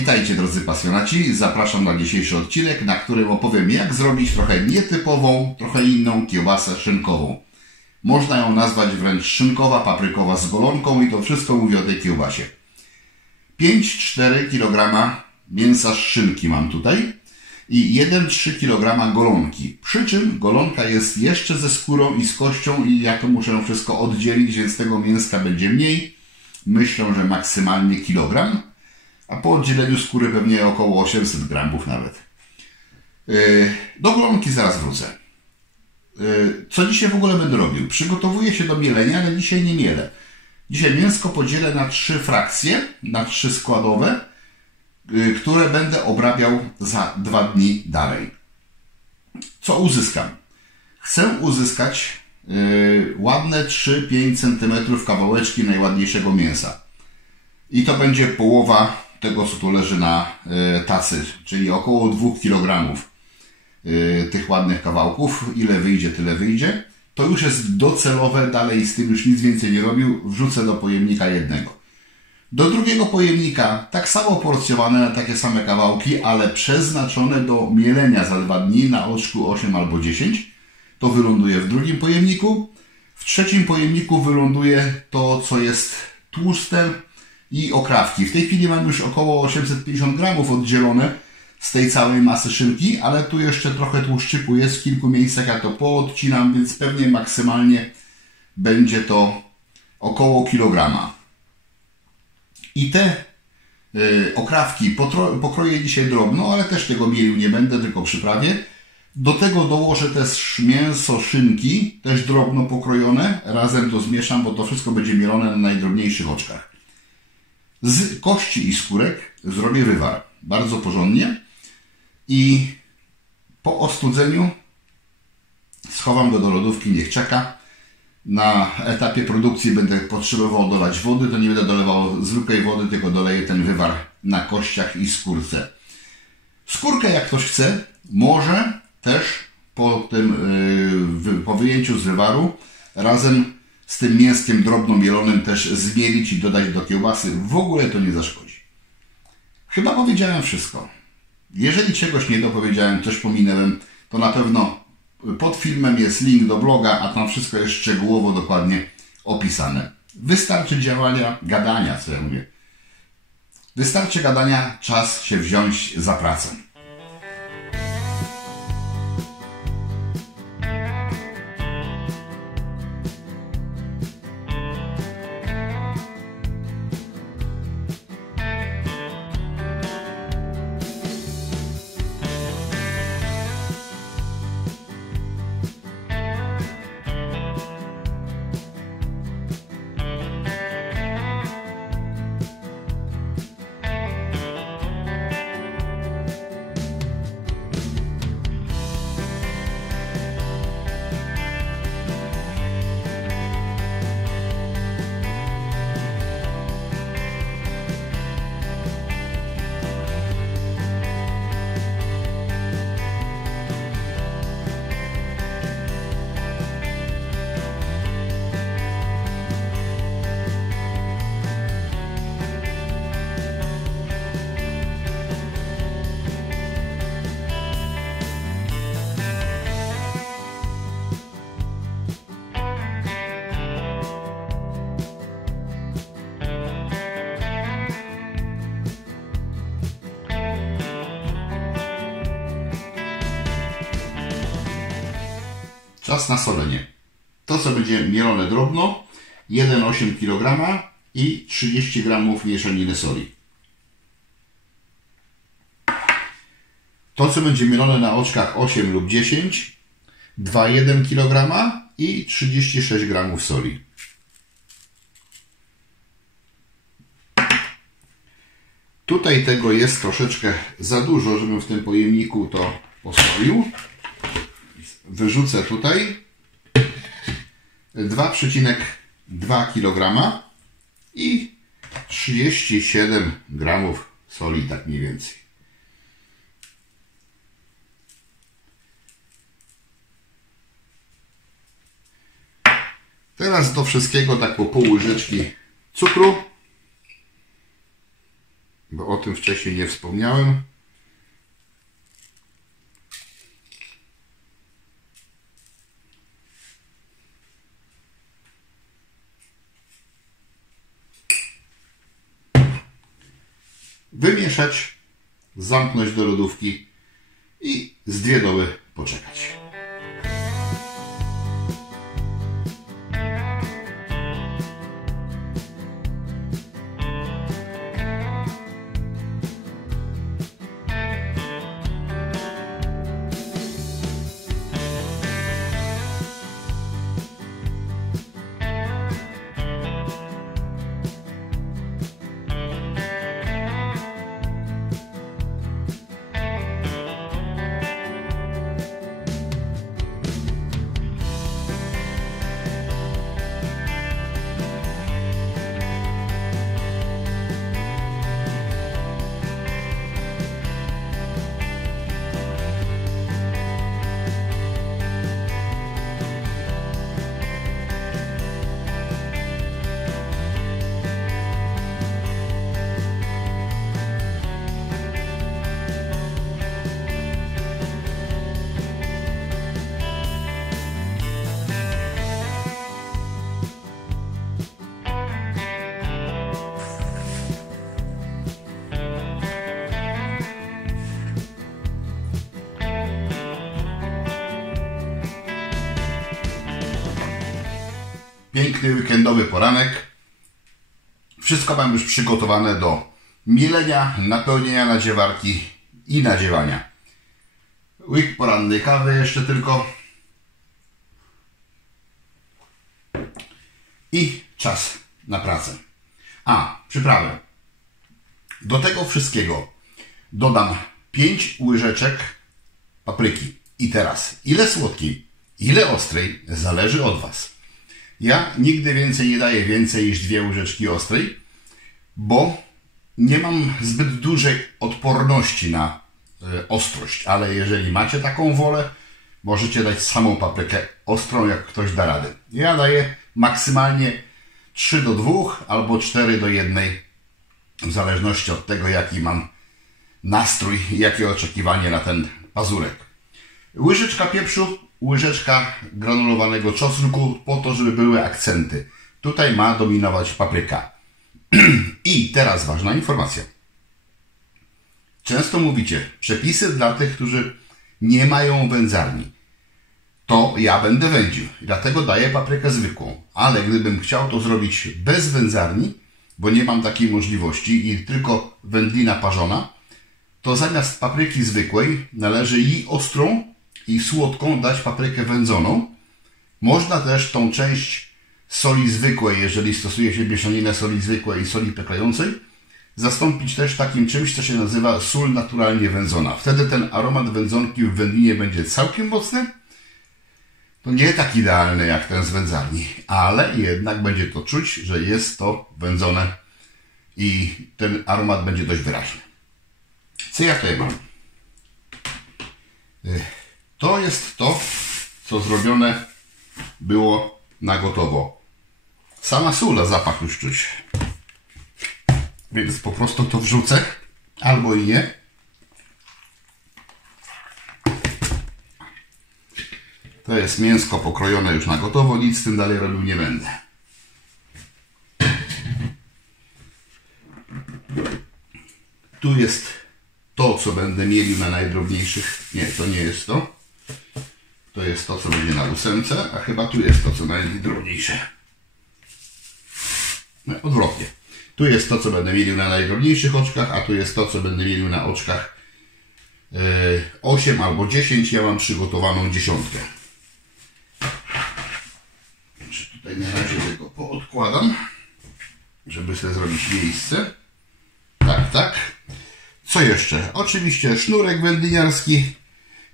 Witajcie drodzy pasjonaci, zapraszam na dzisiejszy odcinek, na którym opowiem jak zrobić trochę nietypową, trochę inną kiełbasę szynkową. Można ją nazwać wręcz szynkowa, paprykowa z golonką i to wszystko mówię o tej kiełbasie. 5-4 kg mięsa z szynki mam tutaj i 1-3 kg golonki. Przy czym golonka jest jeszcze ze skórą i z kością i ja to muszę wszystko oddzielić, więc tego mięska będzie mniej. Myślę, że maksymalnie kilogram. A po oddzieleniu skóry pewnie około 800 gramów nawet. Do golonki zaraz wrócę. Co dzisiaj w ogóle będę robił? Przygotowuję się do mielenia, ale dzisiaj nie mielę. Dzisiaj mięsko podzielę na 3 frakcje, na 3 składowe, które będę obrabiał za 2 dni dalej. Co uzyskam? Chcę uzyskać ładne 3-5 cm kawałeczki najładniejszego mięsa. I to będzie połowa tego, co tu leży na tacy, czyli około 2 kg tych ładnych kawałków. Ile wyjdzie, tyle wyjdzie. To już jest docelowe, dalej z tym już nic więcej nie robił. Wrzucę do pojemnika jednego. Do drugiego pojemnika tak samo porcjowane na takie same kawałki, ale przeznaczone do mielenia za 2 dni na oczku 8 albo 10. To wyląduje w drugim pojemniku. W trzecim pojemniku wyląduje to, co jest tłuste i okrawki. W tej chwili mam już około 850 gramów oddzielone z tej całej masy szynki, ale tu jeszcze trochę tłuszczyku jest w kilku miejscach, ja to poodcinam, więc pewnie maksymalnie będzie to około kilograma. I te okrawki pokroję dzisiaj drobno, ale też tego mielił nie będę, tylko przyprawię. Do tego dołożę też mięso szynki, też drobno pokrojone. Razem to zmieszam, bo to wszystko będzie mielone na najdrobniejszych oczkach. Z kości i skórek zrobię wywar. Bardzo porządnie. I po ostudzeniu schowam go do lodówki, niech czeka. Na etapie produkcji będę potrzebował dolać wody, to nie będę dolewał zwykłej wody, tylko doleję ten wywar na kościach i skórce. Skórkę, jak ktoś chce, może też po wyjęciu z wywaru razem z tym mięskiem drobno mielonym też zmielić i dodać do kiełbasy. W ogóle to nie zaszkodzi. Chyba powiedziałem wszystko. Jeżeli czegoś nie dopowiedziałem, coś pominęłem, to na pewno pod filmem jest link do bloga, a tam wszystko jest szczegółowo, dokładnie opisane. Wystarczy gadania, co ja mówię. Wystarczy gadania, czas się wziąć za pracę. Czas na solenie. To, co będzie mielone drobno, 1,8 kg i 30 g mieszaniny soli. To, co będzie mielone na oczkach 8 lub 10, 2,1 kg i 36 g soli. Tutaj tego jest troszeczkę za dużo, żebym w tym pojemniku to posolił. Wyrzucę tutaj 2,2 kg i 37 g soli, tak mniej więcej. Teraz do wszystkiego tak po pół łyżeczki cukru. bo o tym wcześniej nie wspomniałem. Wymieszać, zamknąć do lodówki i z 2 doby poczekać. Piękny weekendowy poranek. Wszystko mam już przygotowane do mielenia, napełnienia nadziewarki i nadziewania. Łyk porannej kawy jeszcze tylko. I czas na pracę. Przyprawy. Do tego wszystkiego dodam 5 łyżeczek papryki. I teraz, ile słodkiej, ile ostrej, zależy od Was. Ja nigdy więcej nie daję więcej niż 2 łyżeczki ostrej, bo nie mam zbyt dużej odporności na ostrość, ale jeżeli macie taką wolę, możecie dać samą paprykę ostrą, jak ktoś da radę. Ja daję maksymalnie 3 do 2 albo 4 do 1, w zależności od tego, jaki mam nastrój i jakie oczekiwanie na ten pazurek. Łyżeczka pieprzu, łyżeczka granulowanego czosnku, po to, żeby były akcenty. Tutaj ma dominować papryka. I teraz ważna informacja. Często mówicie, przepisy dla tych, którzy nie mają wędzarni. To ja będę wędził, dlatego daję paprykę zwykłą. Ale gdybym chciał to zrobić bez wędzarni, bo nie mam takiej możliwości i tylko wędlina parzona, to zamiast papryki zwykłej należy i ostrą, i słodką dać paprykę wędzoną. Można też tą część soli zwykłej, jeżeli stosuje się mieszaninę soli zwykłej i soli peklającej, zastąpić też takim czymś, co się nazywa sól naturalnie wędzona. Wtedy ten aromat wędzonki w wędlinie będzie całkiem mocny. To nie tak idealny jak ten z wędzarni, ale jednak będzie to czuć, że jest to wędzone i ten aromat będzie dość wyraźny. Co ja tutaj mam? To jest to, co zrobione było na gotowo. Sama sól, a zapach już czuć. Więc po prostu to wrzucę, albo i nie. To jest mięsko pokrojone już na gotowo, nic z tym dalej robił nie będę. Tu jest to, co będę mielił na najdrobniejszych. Nie, to nie jest to. To jest to, co będzie na 8, a chyba tu jest to, co najdrobniejsze. No, odwrotnie. Tu jest to, co będę mielił na najdrobniejszych oczkach, a tu jest to, co będę mielił na oczkach 8 albo 10. Ja mam przygotowaną 10. Tutaj na razie tego poodkładam, żeby sobie zrobić miejsce. Tak. Co jeszcze? Oczywiście sznurek wędliniarski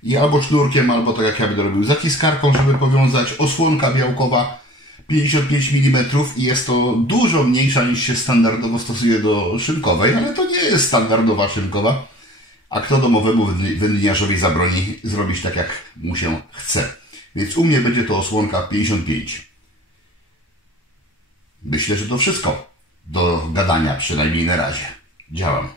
i albo sznurkiem, albo tak jak ja będę robił zaciskarką, żeby powiązać. Osłonka białkowa 55 mm i jest to dużo mniejsza niż się standardowo stosuje do szynkowej, ale to nie jest standardowa szynkowa. A kto domowemu wędliniarzowi zabroni zrobić tak, jak mu się chce. Więc u mnie będzie to osłonka 55. Myślę, że to wszystko do gadania, przynajmniej na razie. Działam.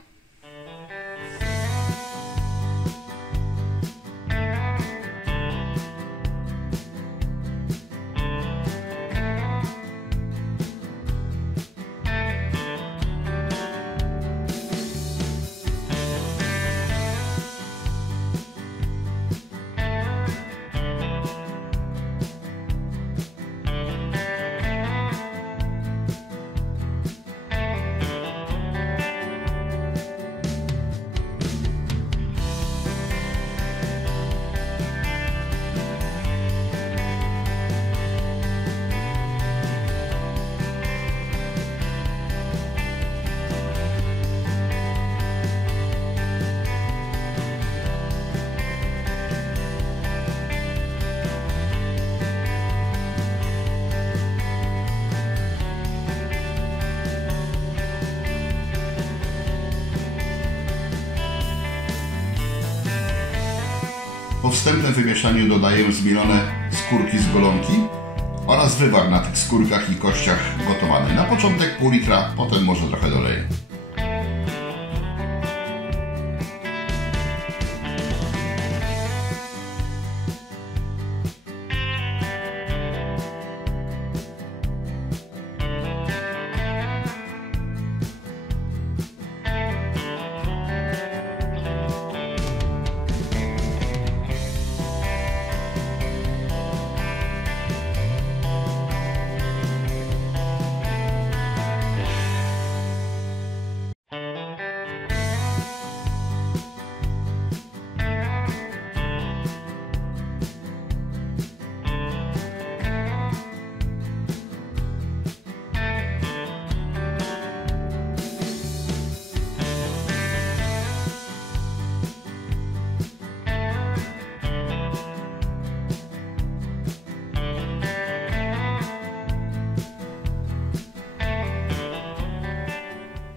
Po wstępnym wymieszaniu dodaję zmielone skórki z golonki oraz wywar na tych skórkach i kościach gotowany. Na początek pół litra, potem może trochę doleję.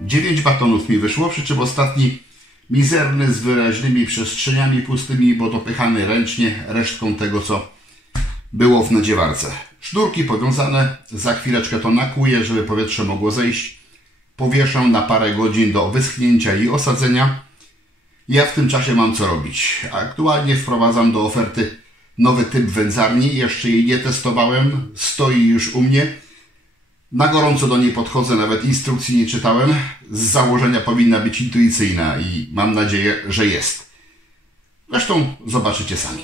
Dziewięć batonów mi wyszło, przy czym ostatni mizerny, z wyraźnymi przestrzeniami pustymi, bo dopychany ręcznie resztką tego, co było w nadziewarce. Sznurki powiązane, za chwileczkę to nakłuję, żeby powietrze mogło zejść. Powieszę na parę godzin do wyschnięcia i osadzenia. Ja w tym czasie mam co robić. Aktualnie wprowadzam do oferty nowy typ wędzarni, jeszcze jej nie testowałem, stoi już u mnie. Na gorąco do niej podchodzę, nawet instrukcji nie czytałem. Z założenia powinna być intuicyjna i mam nadzieję, że jest. Zresztą zobaczycie sami.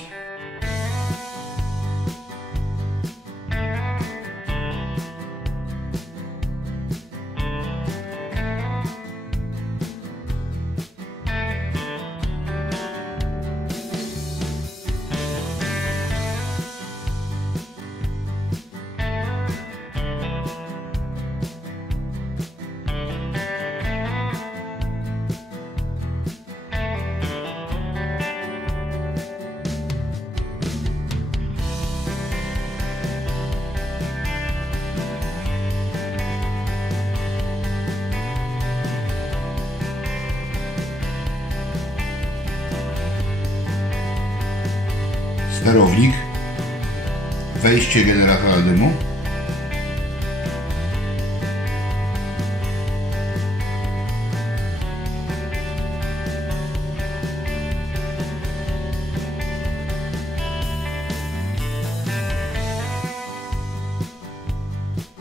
Sterownik, wejście generatora dymu,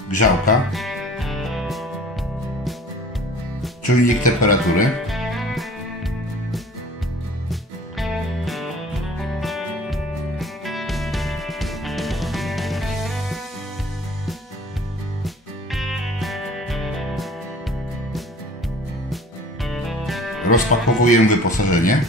grzałka, czujnik temperatury, rozpakowuję wyposażenie.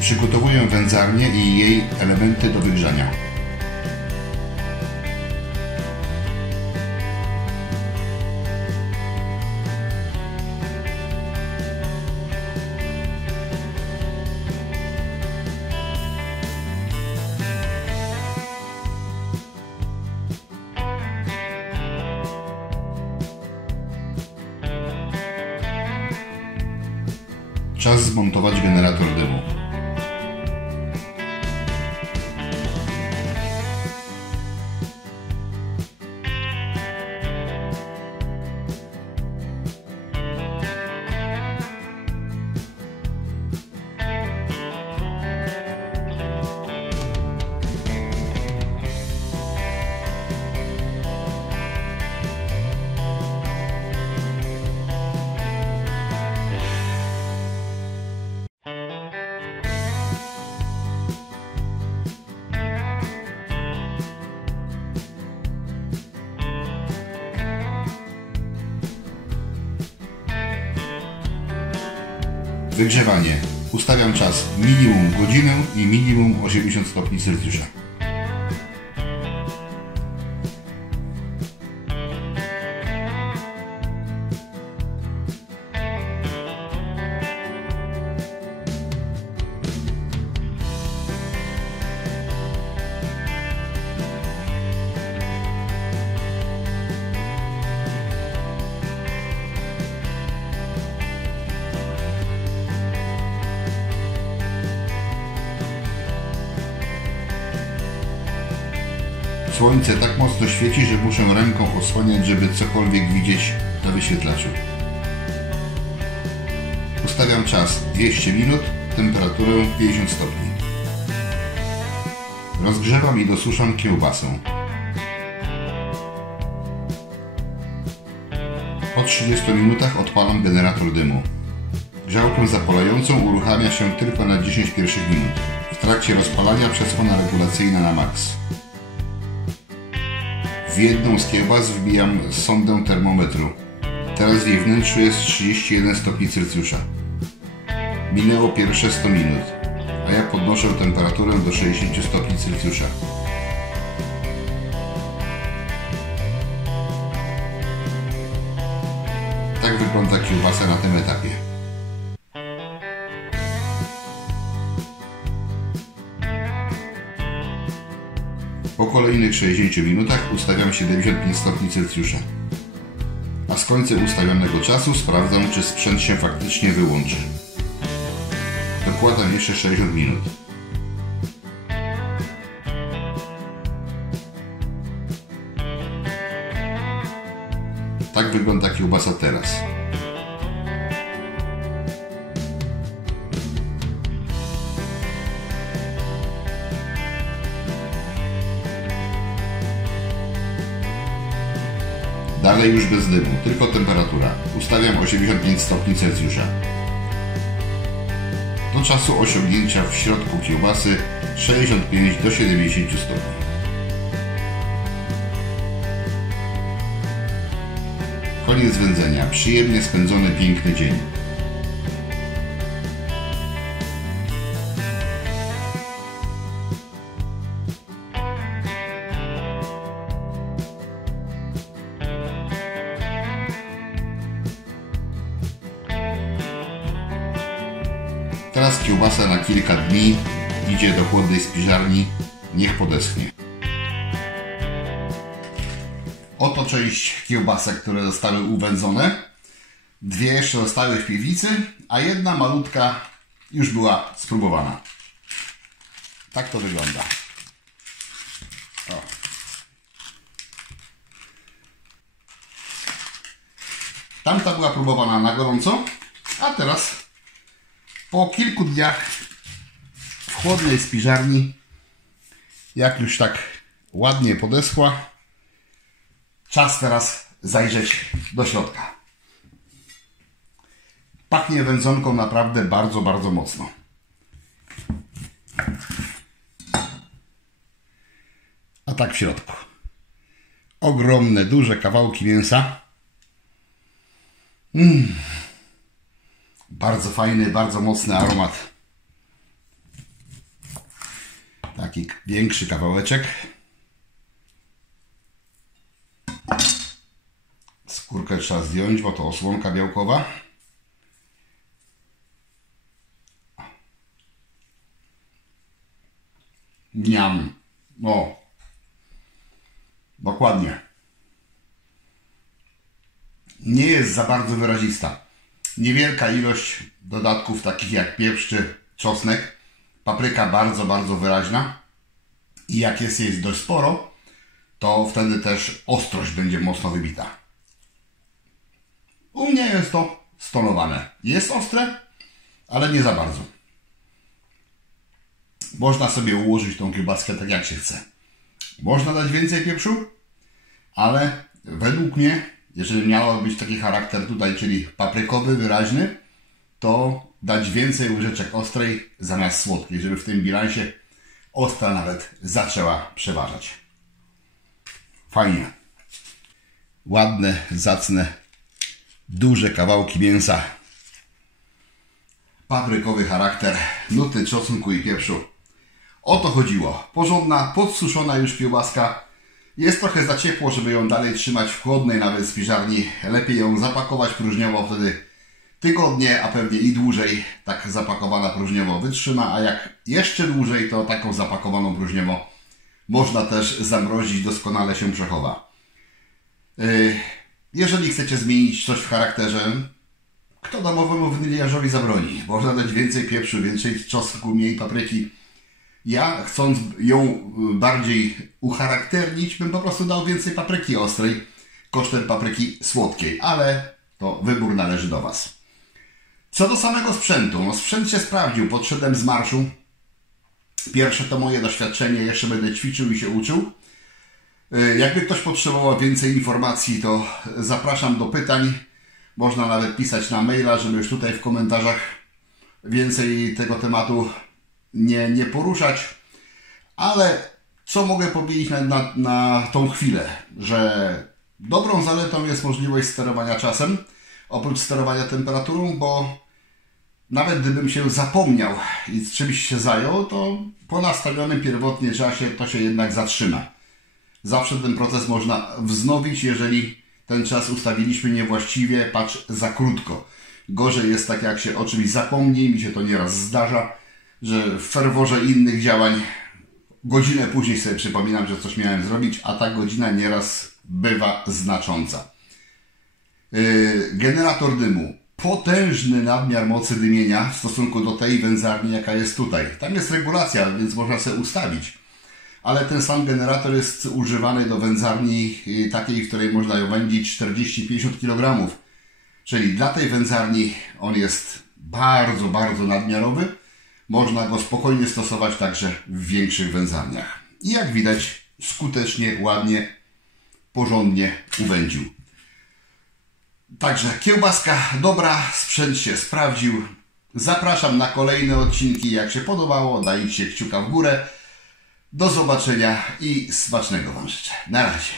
Przygotowuję wędzarnię i jej elementy do wygrzania. Czas zmontować generator dymu. Wygrzewanie. Ustawiam czas minimum godzinę i minimum 80 stopni Celsjusza. Słońce tak mocno świeci, że muszę ręką osłaniać, żeby cokolwiek widzieć na wyświetlaczu. Ustawiam czas 200 minut, temperaturę 50 stopni. Rozgrzewam i dosuszam kiełbasę. Po 30 minutach odpalam generator dymu. Grzałkę zapalającą uruchamia się tylko na 10 pierwszych minut. W trakcie rozpalania przesłona regulacyjna na maks. W jedną z kiełbas wbijam sondę termometru. Teraz w jej wnętrzu jest 31 stopni Celsjusza. Minęło pierwsze 100 minut, a ja podnoszę temperaturę do 60 stopni Celsjusza. Tak wygląda kiełbasa na tym etapie. Po kolejnych 60 minutach ustawiam 75 stopni Celsjusza. A z końcem ustawionego czasu sprawdzam, czy sprzęt się faktycznie wyłączy. Dokładam jeszcze 60 minut. Tak wygląda kiełbasa teraz. Dalej już bez dymu, tylko temperatura. Ustawiam 85 stopni Celsjusza. Do czasu osiągnięcia w środku kiełbasy 65 do 70 stopni. Koniec wędzenia. Przyjemnie spędzony piękny dzień. Teraz kiełbasa na kilka dni idzie do chłodnej spiżarni, niech podeschnie. Oto część kiełbasek, które zostały uwędzone. Dwie jeszcze zostały w piwnicy, a jedna malutka już była spróbowana. Tak to wygląda. O. Tamta była próbowana na gorąco, a teraz po kilku dniach w chłodnej spiżarni, jak już tak ładnie podeschła, czas teraz zajrzeć do środka. Pachnie wędzonką naprawdę bardzo, bardzo mocno. A tak w środku. Ogromne, duże kawałki mięsa. Bardzo fajny, bardzo mocny aromat. Taki większy kawałeczek. Skórkę trzeba zdjąć, bo to osłonka białkowa. Niam. O. Dokładnie. Nie jest za bardzo wyrazista. Niewielka ilość dodatków takich jak pieprz czy czosnek. Papryka bardzo, bardzo wyraźna. I jak jest dość sporo, to wtedy też ostrość będzie mocno wybita. U mnie jest to stonowane. Jest ostre, ale nie za bardzo. Można sobie ułożyć tą kiełbaskę tak jak się chce. Można dać więcej pieprzu, ale według mnie, jeżeli miało być taki charakter tutaj, czyli paprykowy, wyraźny, to dać więcej łyżeczek ostrej zamiast słodkiej, żeby w tym bilansie ostra nawet zaczęła przeważać. Fajnie. Ładne, zacne, duże kawałki mięsa. paprykowy charakter, nuty czosnku i pieprzu. O to chodziło. Porządna, podsuszona już kiełbaska. Jest trochę za ciepło, żeby ją dalej trzymać w chłodnej nawet spiżarni. Lepiej ją zapakować próżniowo, wtedy tygodnie, a pewnie i dłużej tak zapakowana próżniowo wytrzyma, a jak jeszcze dłużej, to taką zapakowaną próżniowo można też zamrozić, doskonale się przechowa. Jeżeli chcecie zmienić coś w charakterze, kto domowemu wanyliarzowi zabroni? Można dać więcej pieprzu, więcej czosnku, mniej papryki. Ja, chcąc ją bardziej ucharakternić, bym po prostu dał więcej papryki ostrej kosztem papryki słodkiej, ale to wybór należy do Was. Co do samego sprzętu, no sprzęt się sprawdził, podszedłem z marszu. Pierwsze to moje doświadczenie, jeszcze będę ćwiczył i się uczył. Jakby ktoś potrzebował więcej informacji, to zapraszam do pytań. Można nawet pisać na maila, żeby już tutaj w komentarzach więcej tego tematu nie poruszać. Ale co mogę powiedzieć na tą chwilę? Że dobrą zaletą jest możliwość sterowania czasem, oprócz sterowania temperaturą, bo nawet gdybym się zapomniał i z czymś się zajął, to po nastawionym pierwotnie czasie to się jednak zatrzyma. Zawsze ten proces można wznowić, jeżeli ten czas ustawiliśmy niewłaściwie, patrz za krótko. Gorzej jest tak, jak się o czymś zapomni, mi się to nieraz zdarza, że w ferworze innych działań godzinę później sobie przypominam, że coś miałem zrobić, a ta godzina nieraz bywa znacząca. Generator dymu. Potężny nadmiar mocy dymienia w stosunku do tej wędzarni, jaka jest tutaj. Tam jest regulacja, więc można sobie ustawić. Ale ten sam generator jest używany do wędzarni takiej, w której można ją wędzić 40-50 kg. Czyli dla tej wędzarni on jest bardzo, bardzo nadmiarowy. Można go spokojnie stosować także w większych wędzarniach. I jak widać, skutecznie, ładnie, porządnie uwędził. Także kiełbaska dobra, sprzęt się sprawdził. Zapraszam na kolejne odcinki. Jak się podobało, dajcie kciuka w górę. Do zobaczenia i smacznego Wam życzę. Na razie.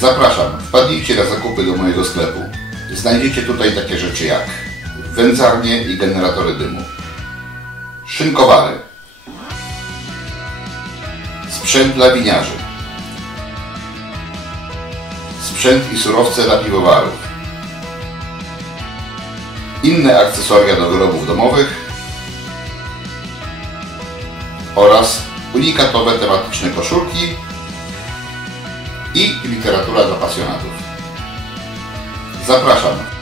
Zapraszam, wpadnijcie na zakupy do mojego sklepu. Znajdziecie tutaj takie rzeczy jak wędzarnie i generatory dymu, szynkowary, sprzęt dla winiarzy, sprzęt i surowce dla piwowarów, inne akcesoria do wyrobów domowych oraz unikatowe tematyczne koszulki i literatura dla pasjonatów. Zapraszam!